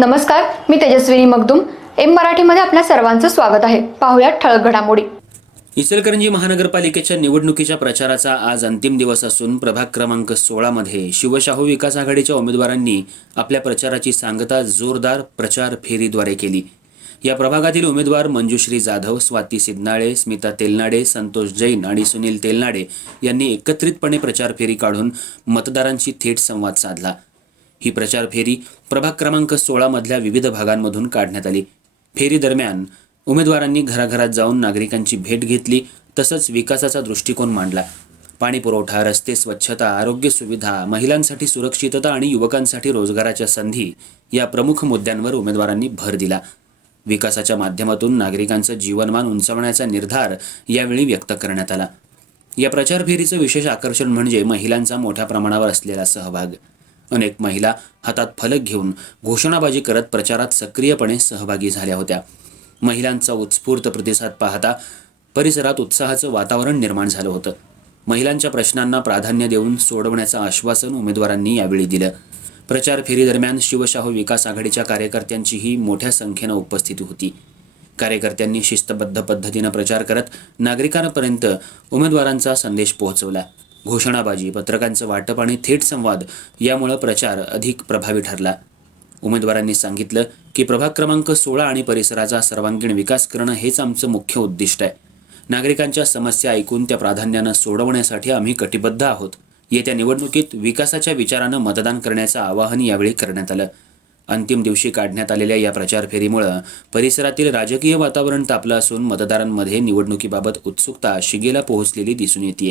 नमस्कार मी तेजस्विनी मगदुम. एम मराठीमध्ये आपल्या सर्वांचं स्वागत आहे. पाहुयात ठळक घडामोडी. इचलकरंजी महानगरपालिकेच्या निवडणुकीच्या प्रचाराचा आज अंतिम दिवस असून प्रभाग क्रमांक सोळामध्ये शिवशाहू विकास आघाडीच्या उमेदवारांनी आपल्या प्रचाराची सांगता जोरदार प्रचार फेरीद्वारे केली. या प्रभागातील उमेदवार मंजुश्री जाधव स्वाती सिद्नाळे स्मिता तेलनाडे संतोष जैन आणि सुनील तेलनाडे यांनी एकत्रितपणे प्रचार फेरी काढून मतदारांशी थेट संवाद साधला. ही प्रचार फेरी प्रभाग क्रमांक सोळामधल्या विविध भागांमधून काढण्यात आली. फेरी दरम्यान उमेदवारांनी घराघरात जाऊन नागरिकांची भेट घेतली तसंच विकासाचा दृष्टिकोन मांडला. पाणी पुरवठा रस्ते स्वच्छता आरोग्य सुविधा महिलांसाठी सुरक्षितता आणि युवकांसाठी रोजगाराच्या संधी या प्रमुख मुद्द्यांवर उमेदवारांनी भर दिला. विकासाच्या माध्यमातून नागरिकांचं जीवनमान उंचावण्याचा निर्धार यावेळी व्यक्त करण्यात आला. या प्रचार फेरीचं विशेष आकर्षण म्हणजे महिलांचा मोठ्या प्रमाणावर असलेला सहभाग. अनेक महिला हातात फलक घेऊन घोषणाबाजी करत प्रचारात सक्रियपणे सहभागी झाल्या होत्या. महिलांचा उत्स्फूर्त प्रतिसाद पाहता परिसरात उत्साहाचं वातावरण निर्माण झालं होतं. महिलांच्या प्रश्नांना प्राधान्य देऊन सोडवण्याचं आश्वासन उमेदवारांनी यावेळी दिलं. प्रचार फेरीदरम्यान शिवशाहू विकास आघाडीच्या कार्यकर्त्यांचीही मोठ्या संख्येनं उपस्थिती होती. कार्यकर्त्यांनी शिस्तबद्ध पद्धतीनं प्रचार करत नागरिकांपर्यंत उमेदवारांचा संदेश पोहोचवला. घोषणाबाजी पत्रकांचं वाटप आणि थेट संवाद यामुळं प्रचार अधिक प्रभावी ठरला. उमेदवारांनी सांगितलं की प्रभाग क्रमांक सोळा आणि परिसराचा सर्वांगीण विकास करणं हेच आमचं मुख्य उद्दिष्ट आहे. नागरिकांच्या समस्या ऐकून त्या प्राधान्यानं सोडवण्यासाठी आम्ही कटिबद्ध आहोत. येत्या निवडणुकीत विकासाच्या विचारानं मतदान करण्याचं आवाहन यावेळी करण्यात आलं. अंतिम दिवशी काढण्यात आलेल्या या प्रचार फेरीमुळं परिसरातील राजकीय वातावरण तापलं असून मतदारांमध्ये निवडणुकीबाबत उत्सुकता शिगेला पोहोचलेली दिसून येते